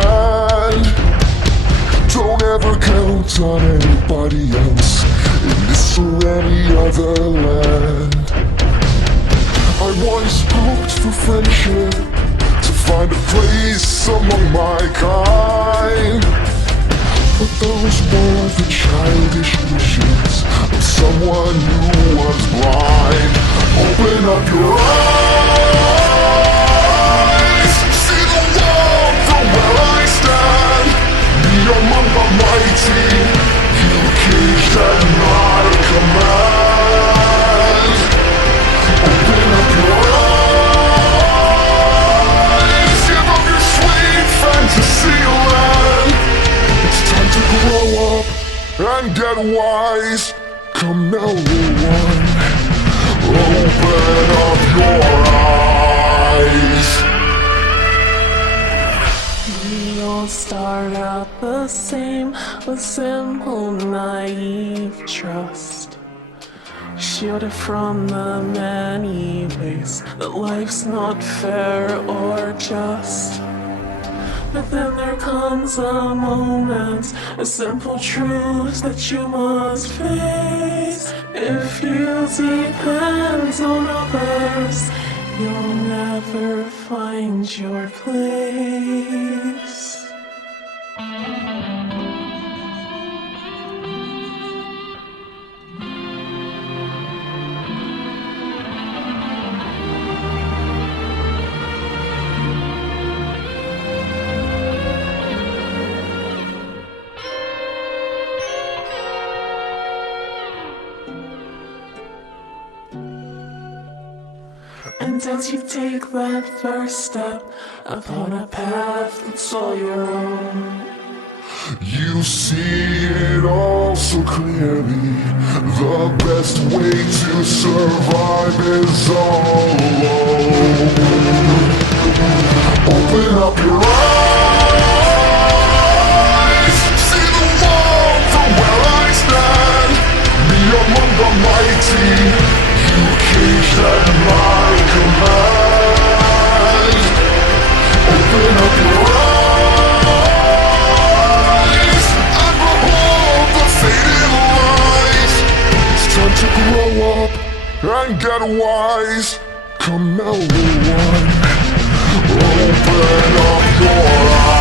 hand. Don't ever count on anybody else in this or any other land. I once hoped for friendship, to find a place among my kind, but those were the childish wishes of someone who was blind. Open up your eyes, see the world from where I stand. Me among the mighty, you caged at my command. Open up your eyes, give up your sweet fantasyland. It's time to grow up and get wise. Come now, little one, open up your eyes. We all start out the same, with simple, naive trust, shielded from the many ways that life's not fair or just. But then there comes a moment, a simple truth that you must face. If you depend on others, you'll never find your place. And as you take that first step upon a path that's all your own, you see it all so clearly. The best way to survive is all alone. Open up your eyes, see the world from where I stand. Me among the mighty, you caged at my command. Open up your eyes and behold the faded light. It's time to grow up and get wise. Come now, little one, open up your eyes.